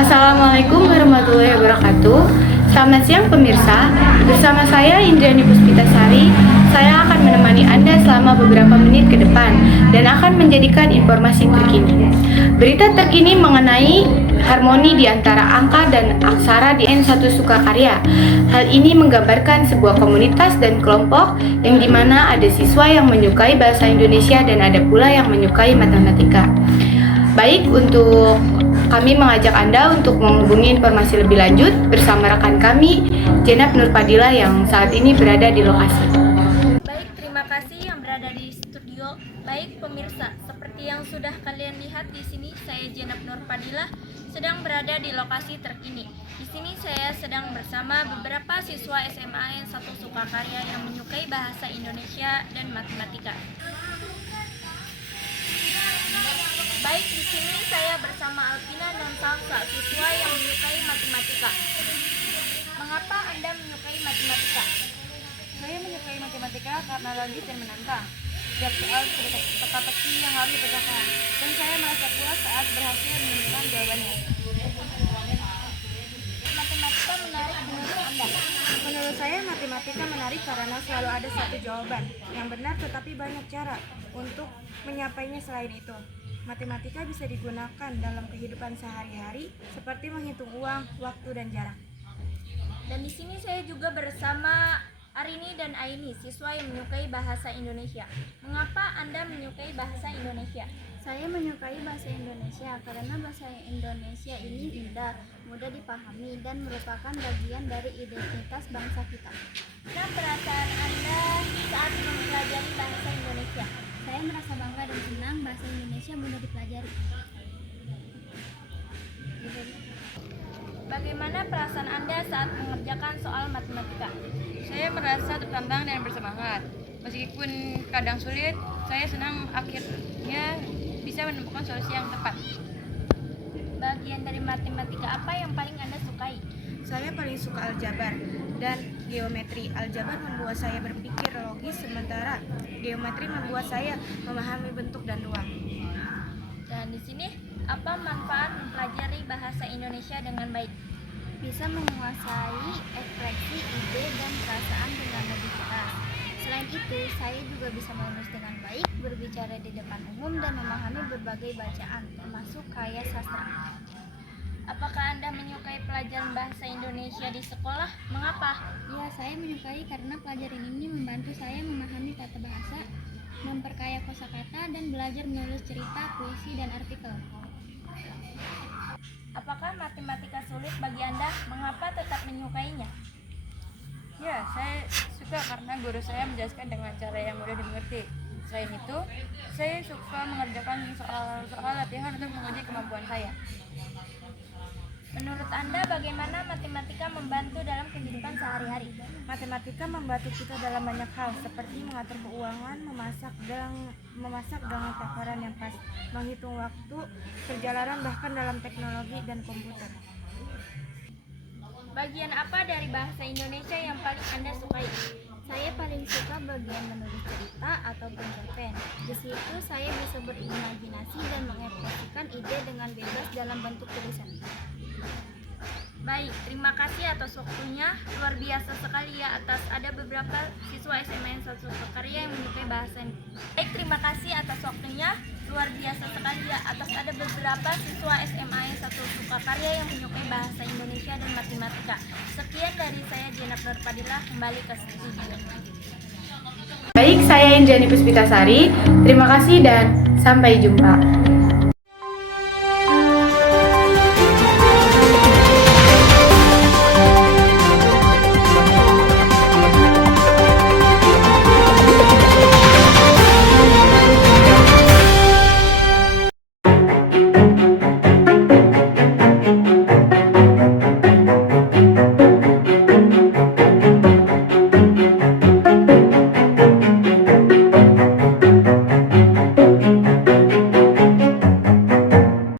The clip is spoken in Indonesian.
Assalamualaikum warahmatullahi wabarakatuh. Selamat siang pemirsa. Bersama saya Indrani Puspitasari, saya akan menemani Anda selama beberapa menit ke depan dan akan menjadikan informasi terkini. Berita terkini mengenai harmoni di antara angka dan aksara di N1 Sukakarya. Hal ini menggambarkan sebuah komunitas dan kelompok yang dimana ada siswa yang menyukai bahasa Indonesia dan ada pula yang menyukai matematika. Baik, untuk kami mengajak Anda untuk menghubungi informasi lebih lanjut bersama rekan kami, Jenab Nurpadila yang saat ini berada di lokasi. Baik, terima kasih yang berada di studio. Baik pemirsa, seperti yang sudah kalian lihat di sini, saya Jenab Nurpadila sedang berada di lokasi terkini. Di sini saya sedang bersama beberapa siswa SMA N1 Sukakarya yang menyukai bahasa Indonesia dan matematika. Baik, di sini saya bersama Alvina dan Salsa, siswa yang menyukai matematika. Mengapa Anda menyukai matematika? Saya menyukai matematika karena logis dan menantang. Setiap soal sudah teka-teki yang harus dipecahkan, dan saya merasa puas saat berhasil menemukan jawabannya. Matematika menarik menurut Anda? Menurut saya, matematika menarik karena selalu ada satu jawaban yang benar, tetapi banyak cara untuk menyapainya selain itu. Matematika bisa digunakan dalam kehidupan sehari-hari seperti menghitung uang, waktu, dan jarak. Dan di sini saya juga bersama Arini dan Aini, siswa yang menyukai bahasa Indonesia. Mengapa Anda menyukai bahasa Indonesia? Saya menyukai bahasa Indonesia karena bahasa Indonesia ini indah, mudah dipahami, dan merupakan bagian dari identitas bangsa kita. Apa perasaan Anda saat mempelajari bahasa Indonesia? Saya merasa bangga dan senang bahasa Indonesia mudah dipelajari. Bagaimana perasaan Anda saat mengerjakan soal matematika? Saya merasa tertantang dan bersemangat. Meskipun kadang sulit, saya senang akhirnya bisa menemukan solusi yang tepat. Bagian dari matematika apa yang paling Anda sukai? Saya paling suka aljabar dan geometri. Aljabar membuat saya berpikir logis, sementara geometri membuat saya memahami bentuk dan ruang. Dan di sini, apa manfaat mempelajari bahasa Indonesia dengan baik? Bisa menguasai ekspresi, ide, dan perasaan dengan lebih jelas. Selain itu, saya juga bisa menulis dengan baik, berbicara di depan umum, dan memahami berbagai bacaan, termasuk karya sastra. Apakah Anda menyukai pelajaran bahasa Indonesia di sekolah? Mengapa? Ya, saya menyukai karena pelajaran ini membantu saya memahami tata bahasa, memperkaya kosakata, dan belajar menulis cerita, puisi, dan artikel. Apakah matematika sulit bagi Anda? Mengapa tetap menyukainya? Ya, saya suka karena guru saya menjelaskan dengan cara yang mudah dimengerti. Selain itu, saya suka mengerjakan soal-soal latihan untuk menguji kemampuan saya. Menurut Anda, bagaimana matematika membantu dalam kehidupan sehari-hari? Matematika membantu kita dalam banyak hal, seperti mengatur keuangan, memasak dengan takaran yang pas, menghitung waktu, perjalanan, bahkan dalam teknologi dan komputer. Bagian apa dari bahasa Indonesia yang paling Anda sukai? Saya paling suka bagian menulis cerita ataupun cerpen. Di situ saya bisa berimajinasi dan mengekspresikan ide dengan bebas dalam bentuk tulisan. Baik, terima kasih atas waktunya. Luar biasa sekali ya atas ada beberapa siswa SMA N1 Sukakarya yang menyukai bahasa. Baik, terima kasih atas waktunya. Luar biasa sekali ya atas ada beberapa siswa SMA N1 Sukakarya yang menyukai bahasa Indonesia dan matematika. Sekian dari saya Jenab Nurpadila, kembali ke studio. Baik, saya Indrani Puspitasari. Terima kasih dan sampai jumpa.